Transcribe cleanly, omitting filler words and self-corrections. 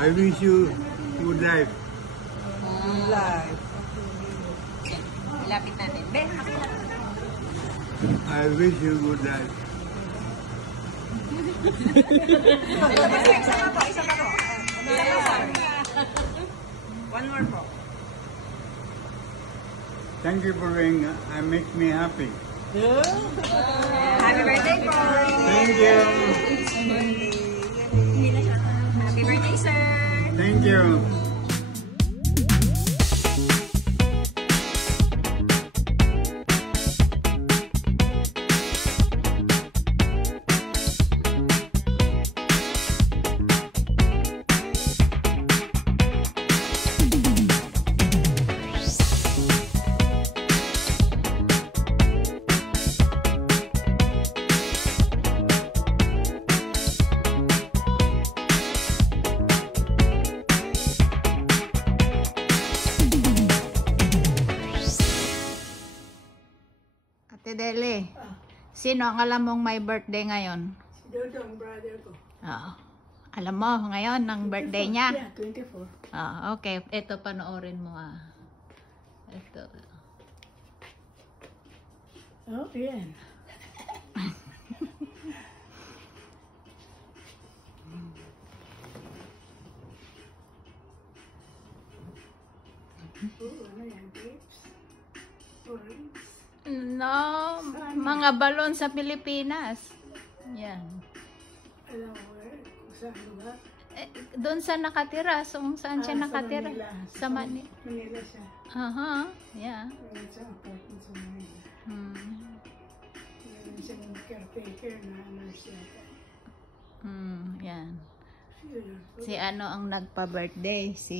I wish you good life. Live. Lapit natin. Ben, I wish you good life. isa pa po. One more po. Thank you for being, makes me happy. Happy birthday po. Thank you. Happy birthday, sir. Thank you. Ate Dele, sino ang alam mong may birthday ngayon? Si Dodo, ang brother ko. Oo. Alam mo, ngayon ang birthday niya? Yeah, 24. Okay. Ito, panoorin mo Ito. Oh, yan. Ano yan, grapes? Orange? No, mga balon sa Pilipinas. Yan. Alam mo, kung saan lugar? Doon sa nakatira, kung saan siya nakatira? Sa Manila. Manila siya. Yeah. Sa apartment sa Manila. Meron siyang caretaker na nurse yata. Yan. Sure. Si ano ang nagpa-birthday? Si